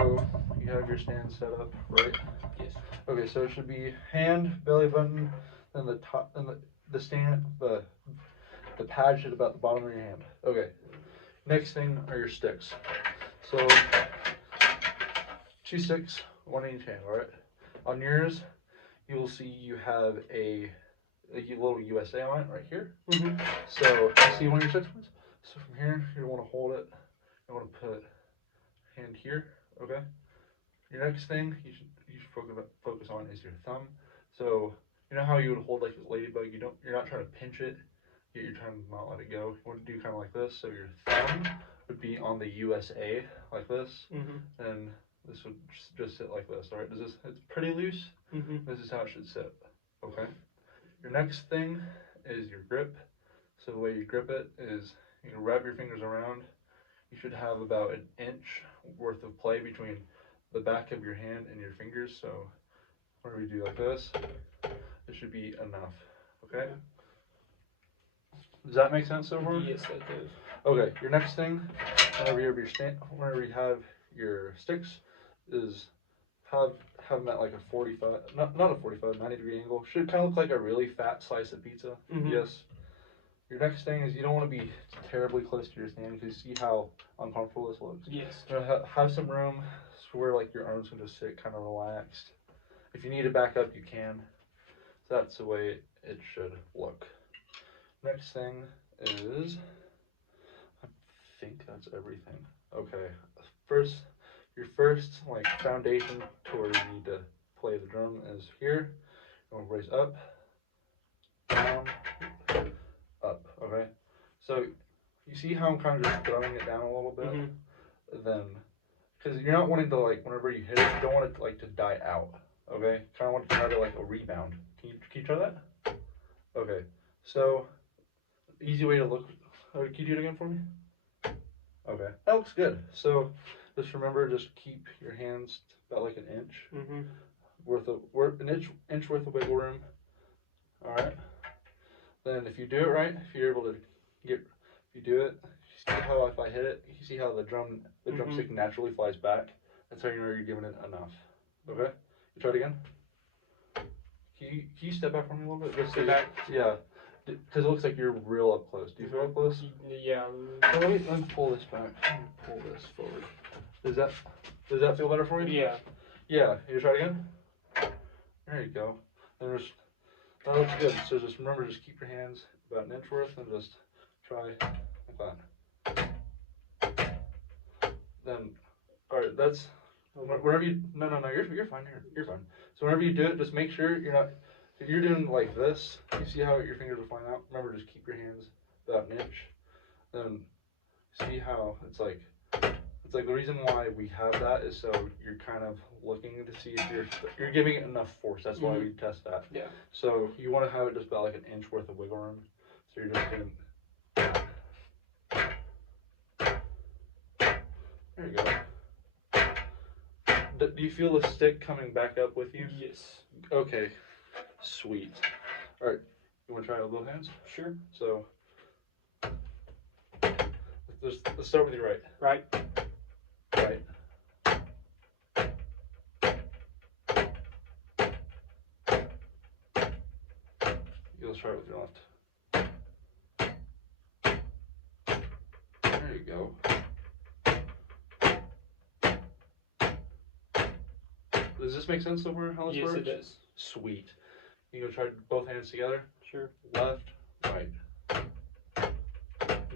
So you have your stand set up, right? Yes. Okay, so it should be hand, belly button, then the top, and the stand, the pad should about the bottom of your hand. Okay. Next thing are your sticks. So 2 sticks, one in each hand. All right. On yours, you will see you have a little USA on it right here. So you see one of your sticks. So from here, you want to hold it. You want to put hand here. Okay. Your next thing you should focus on is your thumb. So you know how you would hold like a ladybug. You're not trying to pinch it. Yet you're trying to not let it go. You want to do kind of like this. So your thumb would be on the USA like this, and this would just sit like this. All right. It's pretty loose. This is how it should sit. Okay. Your next thing is your grip. So the way you grip it is you wrap your fingers around. You should have about an inch worth of play between the back of your hand and your fingers. So whenever you do like this, it should be enough. Okay? Does that make sense so far? Yes, that does. Okay, your next thing, whenever you have your sticks, is have them at like a 45, not a 45, 90-degree angle. Should kind of look like a really fat slice of pizza. Yes. Your next thing is you don't want to be terribly close to your stand because you see how uncomfortable this looks. Yes. You know, have some room where like your arms can just sit kind of relaxed. If you need to back up, you can. So that's the way it should look. Next thing is, I think that's everything. Okay, your first like foundation to where you need to play the drum is here. You want to raise up, down, up. Okay, so you see how I'm kind of just throwing it down a little bit. Then, because you're not wanting to like whenever you hit it, you don't want it to, like to die out. Okay, kind of want to try to like a rebound. Can you try that? Okay, so easy way to look. Can you do it again for me? Okay, that looks good. So just remember, just keep your hands about like an inch inch worth of wiggle room. All right. Then if you do it right, if you're able to if you do it, you see how if I hit it, you see how the drumstick naturally flies back. That's how you know you're giving it enough. Okay. You try it again. Can you step back for me a little bit? Just step back. Yeah. Because it looks like you're real up close. Do you feel up close? Yeah. So let me pull this back. Let me pull this forward. Does that feel better for you? Yeah. Yeah. You try it again? There you go. That looks good. So just remember, just keep your hands about an inch worth and just try like that. Then, alright, that's whenever you no you're fine here. You're fine. So whenever you do it, just make sure you're not if you're doing like this, you see how your fingers are flying out? Remember, just keep your hands about an inch. Then see how it's like the reason why we have that is so you're kind of looking to see if you're giving it enough force. That's why we test that. Yeah. So you want to have it just about like an inch worth of wiggle room. So you're just doing. There you go. Do you feel the stick coming back up with you? Yes. Okay. Sweet. All right. You want to try it with both hands? Sure. So let's start with your right. Right. Right. Let's try it with your left. There you go. Does this make sense so far how this works? Yes, it does. Sweet. You gonna try both hands together? Sure. Left, right.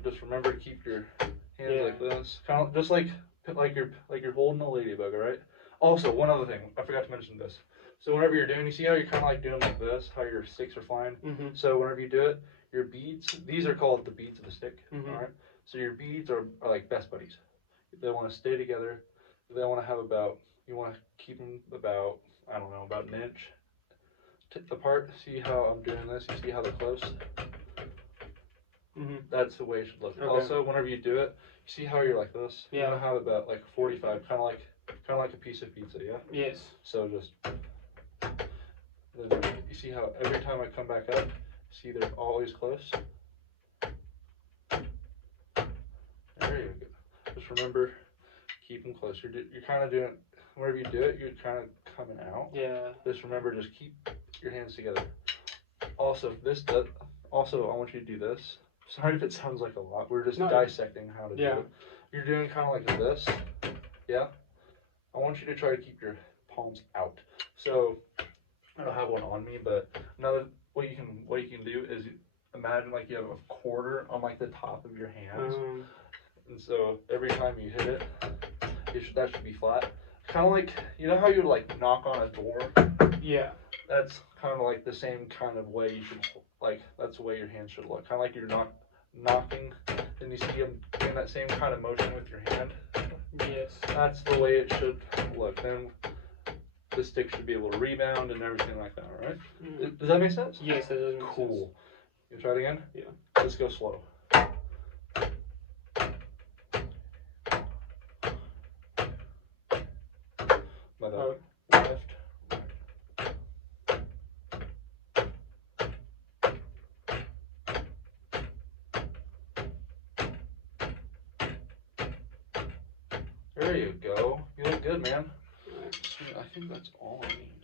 Just remember to keep your hands like this, kind of just like you're holding a ladybug, all right? Also, one other thing, I forgot to mention this. So whenever you're doing, you see how you're kind of like doing like this, how your sticks are flying. So whenever you do it, your beads, these are called the beads of the stick, all right? So your beads are like best buddies. They want to stay together. They want to have you want to keep them about, I don't know, about an inch apart. See how I'm doing this? You see how they're close? That's the way it should look. Okay. Also, whenever you do it, you see how you're like this? Yeah. You want to have about like 45, kind of like a piece of pizza, yeah? Yes. So just, then you see how every time I come back up, see they're always close? There you go. Just remember, keep keep them close. You're kind of doing, whenever you do it, you're kind of coming out. Yeah. Just remember, just keep your hands together. Also, I want you to do this. Sorry if it sounds like a lot. We're just dissecting how to do it. You're doing kind of like this. Yeah. I want you to try to keep your palms out. So I don't have one on me, but what you can do is imagine like you have a quarter on like the top of your hands, and so every time you hit it, that should be flat. Kind of like, you know how you like knock on a door? Yeah. That's kind of like the same kind of way you should, like, that's the way your hands should look. Kind of like you're knocking, and you see them doing that same kind of motion with your hand. Yes. That's the way it should look. Then the stick should be able to rebound and everything like that, right? Does that make sense? Yes, it does make sense. Cool. You try it again? Yeah. Let's go slow. By the left, right. There you go. You look good, man. Sweet. I think that's all I need.